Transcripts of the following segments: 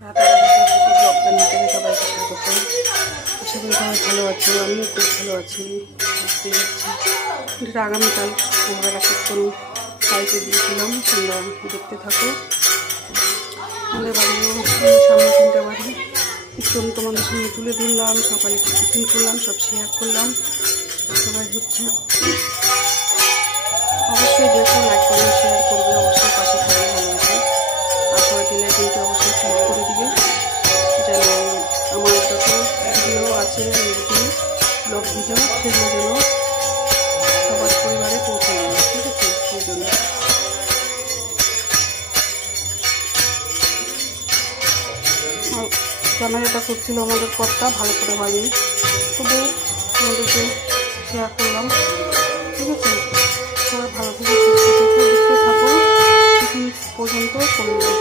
ব্লগটা নিতে সবাইকে স্বাগত। আশা করি সবাই ভালো আছো, আমিও খুব ভালো আছি। এটা আগামীকাল সন্ধ্যাবেলা কীর্তন গাইতে দিয়েছিলাম, তোমরা দেখতে থাকো। আমাদের বাড়িও সামনে 3টা বাড়ি, কীর্তন তোমাদের সঙ্গে তুলে ধরলাম। সকালে টিফিন করলাম, সব শেয়ার করলাম। সবাই হচ্ছে অবশ্যই দেখো, লাইক করবে, শেয়ার করবে, অবশ্যই পাশে থাকবে, ভালোবাসে। আর সবাই দিলে কিন্তু অবশ্যই ক্লিক করে দিবে, যেন আমার যত ভিডিও আছে ব্লগ ভিডিও সেগুলো যেন সবার পরিবারে পৌঁছে যাবে, ঠিক আছে? সেই জন্য ক্যামেরাটা করছিল আমাদের কর্তা, ভালো করে হয়নি, শুধু আমাদেরকে শেয়ার করলাম, ঠিক আছে? সবাই ভালো থেকে সুস্থ থেকে দেখতে থাকো, টিফিন পর্যন্ত করলাম।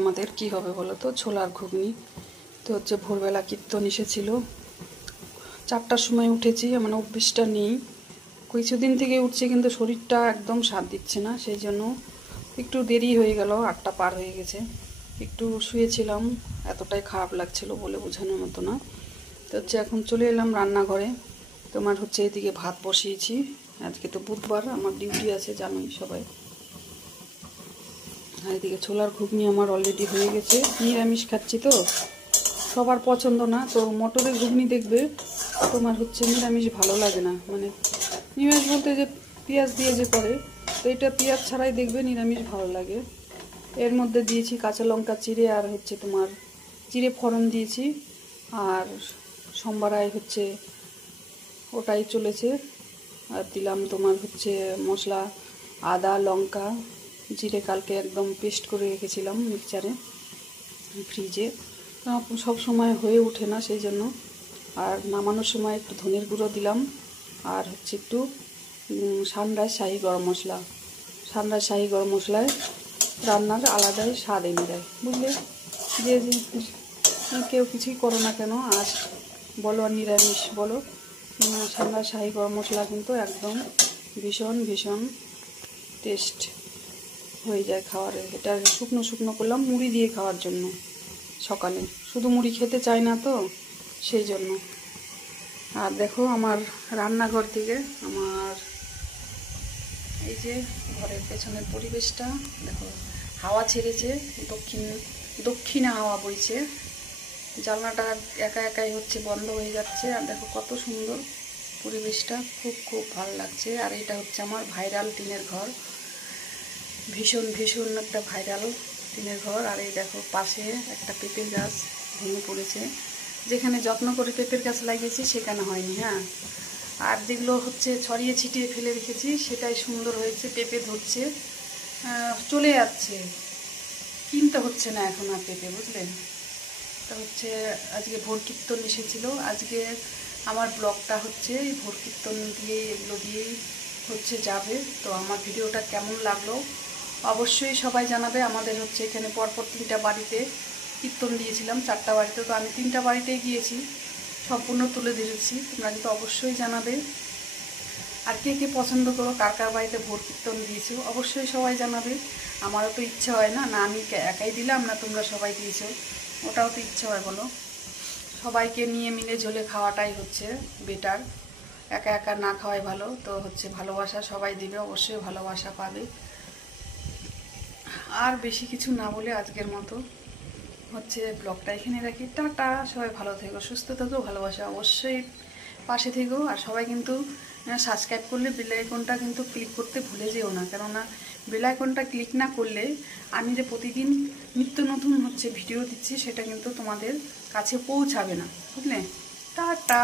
আমাদের কি হবে বলো তো, ছোলার ঘুগনি। তো হচ্ছে ভোরবেলা কীর্তন এসেছিল, 4টার সময় উঠেছি, মানে অভ্যেসটা নেই, কিছুদিন থেকে উঠছে কিন্তু শরীরটা একদম সাথ দিচ্ছে না, সেই জন্য একটু দেরি হয়ে গেল, 8টা পার হয়ে গেছে। একটু শুয়েছিলাম, এতটাই খারাপ লাগছিল বলে বোঝানোর মতো না। তো হচ্ছে এখন চলে এলাম রান্নাঘরে। তোমার হচ্ছে এদিকে ভাত বসিয়েছি, আজকে তো বুধবার, আমার ডিউটি আছে জানোই সবাই। আর এদিকে ছোলার ঘুগনি আমার অলরেডি হয়ে গেছে, নিরামিষ খাচ্ছি তো, সবার পছন্দ না। তো মটরের ঘুগনি দেখবে তোমার হচ্ছে নিরামিষ ভালো লাগে না, মানে নিরামিষ বলতে যে পেঁয়াজ দিয়ে যে করে, তো এটা পেঁয়াজ ছাড়াই দেখবে নিরামিষ ভালো লাগে। এর মধ্যে দিয়েছি কাঁচা লঙ্কা চিড়ে, আর হচ্ছে তোমার জিরে ফোড়ন দিয়েছি, আর সম্বারায় হচ্ছে ওটাই চলেছে। আর দিলাম তোমার হচ্ছে মশলা, আদা লঙ্কা জিরে কালকে একদম পেস্ট করে রেখেছিলাম মিক্সচারে ফ্রিজে, সব সময় হয়ে ওঠে না সেই জন্য। আর নামানোর সময় একটু ধনের গুঁড়ো দিলাম, আর হচ্ছে একটু সানরাইজ শাহি গরম মশলা। সানরাইজ শাহি গরম মশলায় রান্নার আলাদাই স্বাদ এনে দেয়, বুঝলে। যে কেউ কিছুই করো না কেন, আজ বলো আর নিরামিষ বলো, সানরাইজ শাহি গরম মশলা কিন্তু একদম ভীষণ ভীষণ টেস্ট হয়ে যায় খাওয়ারে। এটা শুকনো শুকনো করলাম মুড়ি দিয়ে খাওয়ার জন্য, সকালে শুধু মুড়ি খেতে চাই না তো সেই জন্য। আর দেখো আমার রান্নাঘর থেকে আমার এই যে ঘরের পেছনের পরিবেশটা দেখো, হাওয়া ছেড়েছে, দক্ষিণে হাওয়া বইছে, জানলাটা একা একাই হচ্ছে বন্ধ হয়ে যাচ্ছে। আর দেখো কত সুন্দর পরিবেশটা, খুব খুব ভালো লাগছে। আর এটা হচ্ছে আমার ভাইরাল টিনের ঘর, ভীষণ ভীষণ একটা ভাইরাল টিনের ঘর। আর এই দেখো পাশে একটা পেঁপের গাছ ভেঙে পড়েছে, যেখানে যত্ন করে পেঁপের গাছ লাগিয়েছি সেখানে হয়নি, হ্যাঁ। আর যেগুলো হচ্ছে ছড়িয়ে ছিটিয়ে ফেলে রেখেছি সেটাই সুন্দর হয়েছে, পেঁপে ধরছে, চলে যাচ্ছে, কিনতে হচ্ছে না এখন আর পেঁপে, বুঝলেন। তা হচ্ছে আজকে ভোর কীর্তন এসেছিলো, আজকে আমার ব্লগটা হচ্ছে এই ভোর কীর্তন দিয়ে এগুলো দিয়েই হচ্ছে যাবে। তো আমার ভিডিওটা কেমন লাগলো অবশ্যই সবাই জানাবে। আমাদের হচ্ছে এখানে পরপর 3টা বাড়িতে কীর্তন দিয়েছিলাম, 4টা বাড়িতে, তো আমি 3টা বাড়িতেই গিয়েছি, সম্পূর্ণ তুলে ধরেছি, তোমরা কিন্তু অবশ্যই জানাবে। আর কে কে পছন্দ করো, কার কার বাড়িতে ভোর কীর্তন দিয়েছো অবশ্যই সবাই জানাবে। আমারও তো ইচ্ছা হয় না, না আমি একাই দিলাম না তোমরা সবাই দিয়েছো, ওটাও তো ইচ্ছা হয় বলো। সবাইকে নিয়ে মিলে ঝোলে খাওয়াটাই হচ্ছে বেটার, একা একা না খাওয়াই ভালো। তো হচ্ছে ভালোবাসা সবাই দিবে, অবশ্যই ভালোবাসা পাবে। আর বেশি কিছু না বলে আজকের মতো হচ্ছে ব্লগটা এখানে রাখি, টাটা। সবাই ভালো থেকো, সুস্থ থেকো, ভালোবাসা অবশ্যই পাশে থেকো। আর সবাই কিন্তু সাবস্ক্রাইব করলে বেল আইকনটা কিন্তু ক্লিক করতে ভুলে যেও না, কেননা বেল আইকনটা ক্লিক না করলে আমি যে প্রতিদিন নিত্য নতুন হচ্ছে ভিডিও দিচ্ছি সেটা কিন্তু তোমাদের কাছে পৌঁছাবে না, বুঝলে। টাটা।